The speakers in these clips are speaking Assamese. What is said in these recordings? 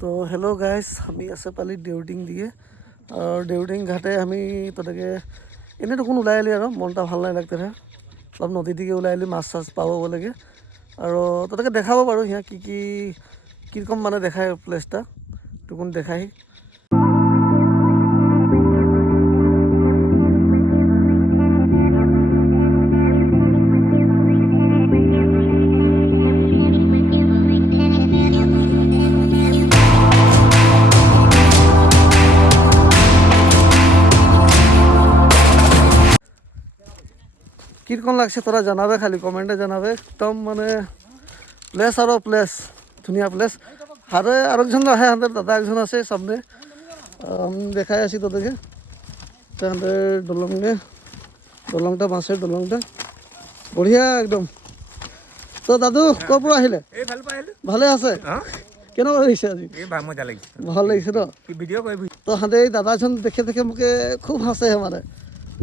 তো হেল্ল' গাইজ, আমি আছে পালি দেউটিং দিয়ে আৰু দেউটিং ঘাটে আমি তেনেকৈ এনেই দেখোন ওলাই আহিলি আৰু মনটা ভাল নাই লাগতে অলপ নদী দিকে ওলাই আহিলি মাছ চাছ পাব লাগে আৰু তেনেকৈ দেখাব পাৰোঁ সিহঁত কি ৰকম মানে দেখায় প্লেচটা দেখোন দেখাই। কীৰকম লাগছে তোৰা জানাবে, খালি কমেন্টে জানাবে। একদম মানে প্লেস আৰু প্লেস, ধুনীয়া প্লেস। আরেকজন আহে, আমাদের দাদা একজন আছে সামনে, আমি দেখাই আছি তোদেরকে আমাদের দলংটা মাছের দলংটা বঢ়িয়া একদম। তো দাদু ক'ৰ পৰা আহিলে? ভালে আছে? কেনেকুৱা লাগিছে আজি? ভাল লাগিছে ন? তো হাতে এই দাদাজন দেখে দেখে মোকে খুব হাসে মানে।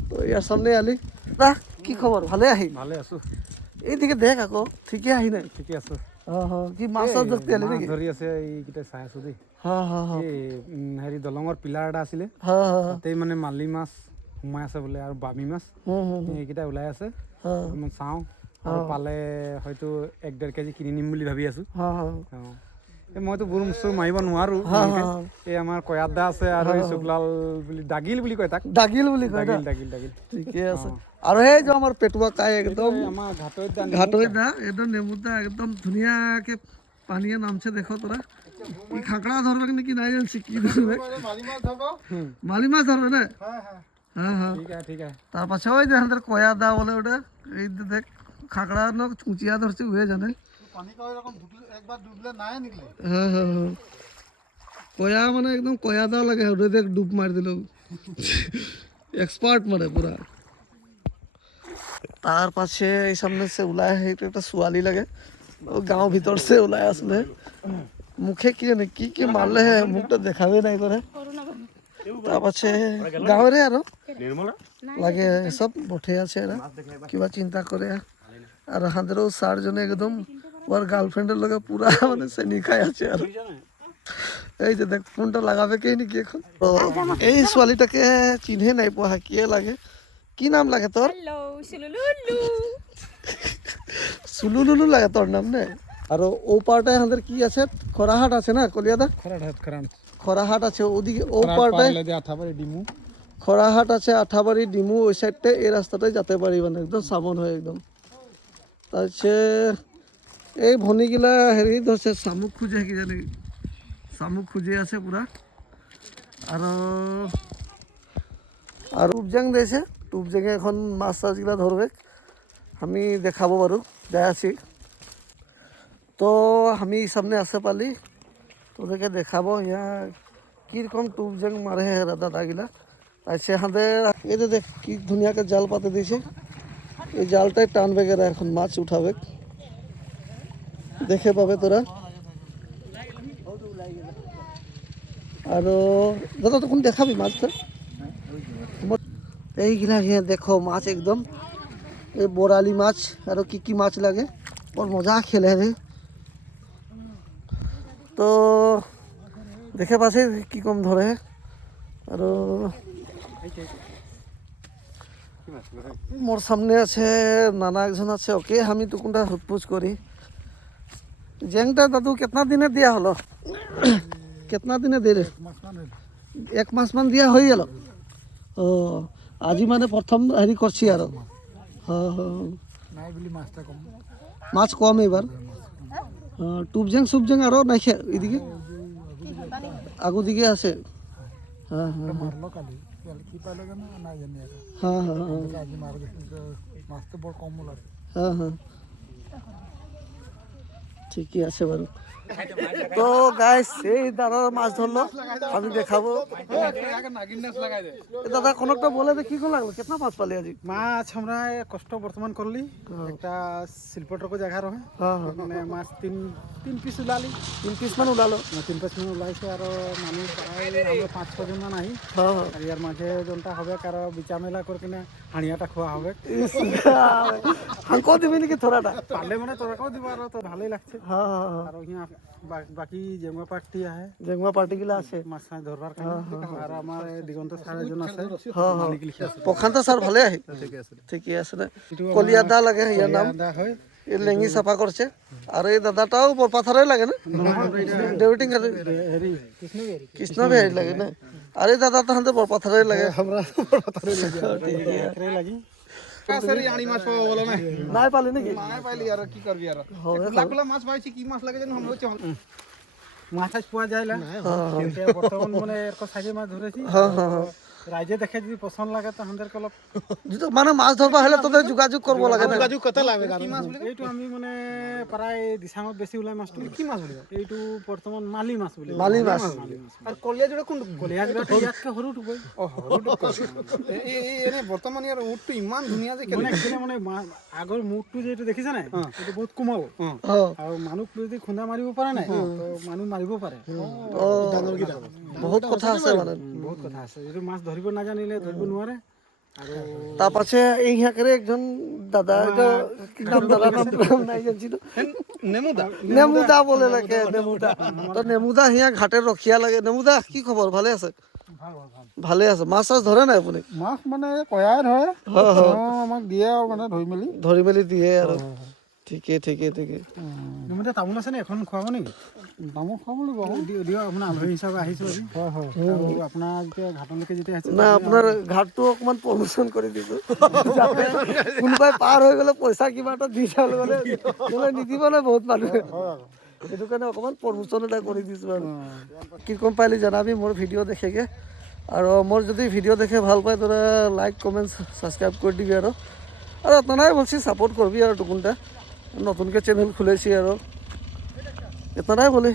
তো ইয়ার সামনে আলি। দা কি খবর? ভালে আহি? ভালে আছো। এইদিকে দেখ আকৌ, ঠিকে আহি নাই? ঠিকে আছো। কি মাছ ধরতে আলি নাকি? ধৰি আছে এইকেইটা চাই আছো দেই। হেৰি দলঙৰ পিলাৰ এটা আছিলে, তাতেই মানে মালি মাছ সোমাই আছে বোলে আৰু বামি মাছ এইকেইটা ওলাই আছে। মই চাওঁ আৰু পালে হয়তো 1-1.5 কেজি কিনি নিম বুলি ভাবি আছো। মইতো বুৰ চুৰ মাৰিব নোৱাৰো। এই আমাৰ কয়াত দা আছে আৰু এই শুকলাল বুলি দাগিল বুলি কয় তাক। দাগিল বুলি কয়? দাগিল ঠিকে আছে। আৰু সেই যে আমাৰ পেটুৱা কাই একদম আমাৰ ঘাটৈ দা একদম নেমু দা একদম ধুনীয়াকে পানীয়ে নামছে। দেখো তোরা ই খাকড়া ধরবে নাকি নাই জানছি কি ধরবে, মালি মাছ ধরবে না? তার পাশে ওই যে আমাদের কয়া দা বলে ওটা, এই দেখ খাকড়া না কুচিয়া ধরছে ওয়ে জানে। কয়া মানে একদম কয়া দা লাগে, ওটা দেখ ডুব মার দিল, এক্সপার্ট মানে পুরা। তার পাশে এই সামনে সে ওলাই সেইটো একটা ছোৱালী লাগে, গাঁৱৰ ভিতৰ সে ওলাই আসলে মুখে কি জানে কি মাৰলে মুখটা দেখাবে নাই কৰে। তাৰ পাশে গাঁৱৰে আৰু লাগে সব বঠে আছে, এরা কিবা চিন্তা করে। আর হাঁদেরও চারজনে একদম ওর গার্লফ্রেন্ডের লগে পুরা মানে চেনি খাই আছে। আর এই যে দেখ ফোনটা লাগাবে কে নাকি এখন। এই ছোৱালীটাকে চিনহে নাই পোৱা, কিয়ে লাগে? কি নাম লাগে তোর? সুলুলুলু লাগে তোর নাম নে? আর ও পারটায় আমাদের কি আছে, খরাহাট আছে না কলিয়াদা? খরাহাট আছে ওদিকে, ও পারটায় খরাহাট আছে, আঠাবাড়ি ডিমু, ওই সাইডটায় এই রাস্তাটায় যেতে পারি মানে একদম সামন হয় একদম। তারপরে এই ভনীগিলা হেৰি ধৰছে, শামুক খুঁজে কি জানি, শামুক খুঁজে আছে পুৰা। আৰ টুপজাং দিয়েছে, টুপজাঙে এখন মাছ টাছগিলা ধৰবে, আমি দেখাবো বাৰু যাই আছি। তো আমি সামনে আসে পালি তোদেরকে দেখাবো ইয়া কীরকম টুপজাং মারে দাদাগিলা। তাইছে হাতে এই যে দেখ কি ধুনিয়াকে জাল পাতে দিয়েছে, এই জালটাই টানবে গেরা এখন মাছ উঠাবে, দেখে পাবে তোরা। আর দাদা তখন দেখাবি মাছটা এইগুলা। হ্যাঁ দেখো মাছ একদম এই বোরালি মাছ, আর কি মাছ লাগে, ওর মজা খেলে রে। তো দেখে পাছে কি কম ধরে। আর মোর সামনে আছে নানা একজন আছে, ওকে আমি তো কোনটা হুতপুজ করি। জেংটা দাদু কেতনা দিনে দিয়া হলো? কেতনা দিনে দিলে? 1 মাস মান দিয়া হয়ে গেল। ও আজি মানে প্রথম হেৰি কৰছি আৰ মাছ কম এবাৰ। টুপজেং সুপজেং আৰো নাই এদিকে আগু দিকে আছে। ঠিকই আছে বাৰু। তো গাইস এই দাদা মাছ ধরলো, আমি দেখাবো। দাদা কোনটা বলে দে কি কোন লাগলো, কেতনা মাছ পালি আজি? মাছ আমরা কষ্ট বর্তমান করলি, একটা শিল্পটক জায়গা রহে, মানে মাছ তিন পিস ওলালি। 3 পিস মান ওলালো? 3 পিস মান ওলাইছে। আর মানুষ আমরা 5-6 জন মান আহি, আর ইয়ার মাঝে যোনটা হবে কারো বিচা মেলা করে কিনা হাঁড়িয়াটা খোয়া হবে। হাঁকো দিবি নাকি থোড়াটা? পারলে মানে তোরাকেও দিব, আর তো ভালোই লাগছে। আর বাকি জেংৱা পাৰ্টি আহে, জেংমা পাৰ্টিগিলা আছে। মাছ চাছ ধৰবাৰ কাৰণে। আৰু আমাৰ দিগন্ত ছাৰ এজন আছে, মালিক লিখা আছে। প্ৰশান্ত ছাৰ ভালে আহে, ঠিকে আছে দে। কলিয়া দা লাগে ইয়াৰ নাম, হয় এই লেঙি চাফা কৰিছে। আৰু এই দাদাটাও বৰপাথাৰৰে লাগে না, দেউটিং হেৰি কৃষ্ণ বিহাৰী লাগে না। আৰু এই দাদা তাহাঁতে বৰপাথাৰৰে লাগে। লাগি নাই পালি নেকি? মাছ চাছ পোৱা যায় না, বৰ্তমান মানে চাইজে মাছ ধৰেছি। ৰাইজে দেখে যদি পচন্দ লাগে তাহাঁতৰ অলপ মানে মাছ ধৰবা হ'লে ততে যোগাযোগ কৰিব লাগে না। এইটো আমি মানে প্ৰায় দিচাঙত বেছি ওলাই মাছটো কি মাছ বুলি এইটো বৰ্তমান মালি মাছ বুলি। মালি মাছ। আৰু কলীয়া যোৰা কোনটো? কলীয়া যোৰাটো ইয়াতকৈ সৰুটো গৈ। এনে বৰ্তমান ইয়াৰ মুখটো ইমান ধুনীয়া যে মানে আগৰ মুখটো যে এইটো দেখিছা নাই, এইটো বহুত কোমল। আৰু মানুহ যদি খুন্দা মাৰিব পৰা নাই তো মানুহ মাৰিব পাৰে। বহুত কথা আছে মানে, বহুত কথা আছে। এইটো মাছ ধৰিব নাজানিলে ধৰিব নোৱাৰে। আৰু তার পাশে এই হাঁকের একজন দাদা, এটা কি নাম, দাদা নাম নাই জানছিলো, নেমুদা বলে লাগে, নেমুদা। তো নেমুদা হিয়া ঘাটে রখিয়া লাগে। নেমুদা কি খবর, ভালে আছে? ভালে আছে। মাছ চাছ ধরে না আপুনি? মাছ মানে কয়াই ধৰে, আমাক দিয়ে আৰু মানে ধৰি মেলি দিয়ে আৰু। ঠিকে ঠিকে ঠিকে। নেমুদা তামোল আছে নে, এখন খুৱাব নেকি? তামোল খুৱাব লাগিব, দিয়ক। আপোনাৰ আলহী হিচাপে আহিছোঁ আজি। আৰু আপোনাৰ যেতিয়া ঘাটলৈকে যেতিয়া আহিছে না, আপোনাৰ ঘাটটো অকমান প্ৰমোচন কৰি দিছো, যাতে কোনোবাই পাৰ হৈ গ'লে পইচা কিবা এটা দি চালে মানে নিদিব না বহুত মানুহে। সেইটো কাৰণে অকমান প্ৰমোচন এটা কৰি দিছো আৰু। কি কম পাইলি জনাবি, মোৰ ভিডিঅ' দেখেগে। আৰু মোৰ যদি ভিডিঅ' দেখে ভাল পায় তোরা লাইক কমেন্ট সাবস্ক্রাইব করে দিবি। আর আপনারাই বলছি সাপোর্ট করবি আর টুকুনটা, নতুনকে চ্যানেল খুলেছি আর আপনারাই বলি।